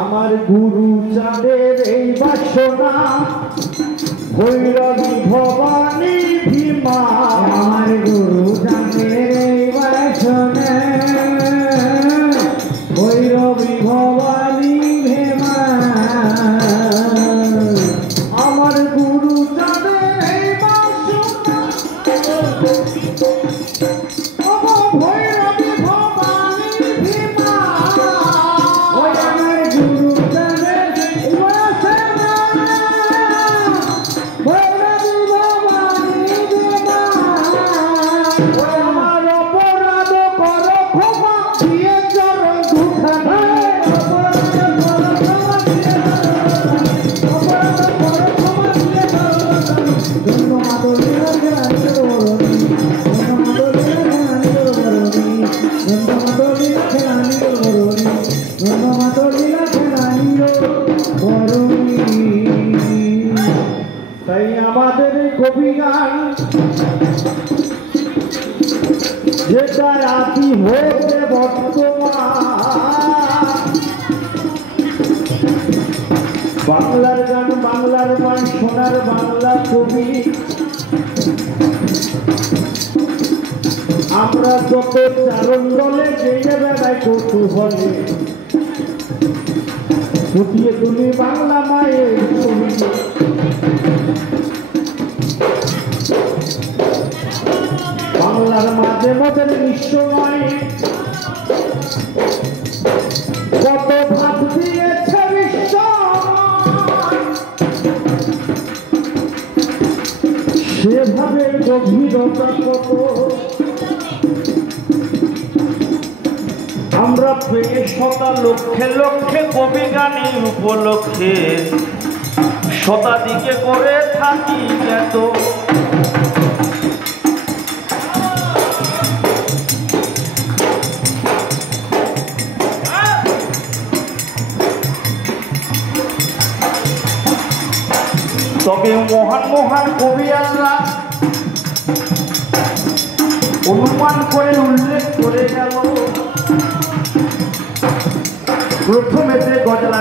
আমার গুরু চাঁদের এই বাসনা ভৈরবী ভবানী ভীমা আমার গুরু চাঁদের এই বাসনা ভৈরবী ভবানী ভীমা আমার গুরু চাঁদের এই বাসনা ভৈরবী ভবানী ভীমা তাই আমাদের কবি গান যেটা আতি হতে বর্তমান বাংলার গান বাংলার মান সোনার বাংলা কবি আমরা যত চারণ দলে জেগে বেড়াই কৌতূহলে ফুটিয়ে তুলি বাংলা মায়ের ছবি বাংলার মাঝে মধ্যে নিশ্চয় কত ভাব দিয়েছে বিশ্ব সেভাবে গভীরতা কত আমরা পেয়ে শতা লক্ষে লক্ষে কবি গানে উপলক্ষে শতাধিকে করে থাকি এত তবে মহান মহান কবিরা অনুমান করে উল্লেখ করে গেল প্রথমেতে গজলা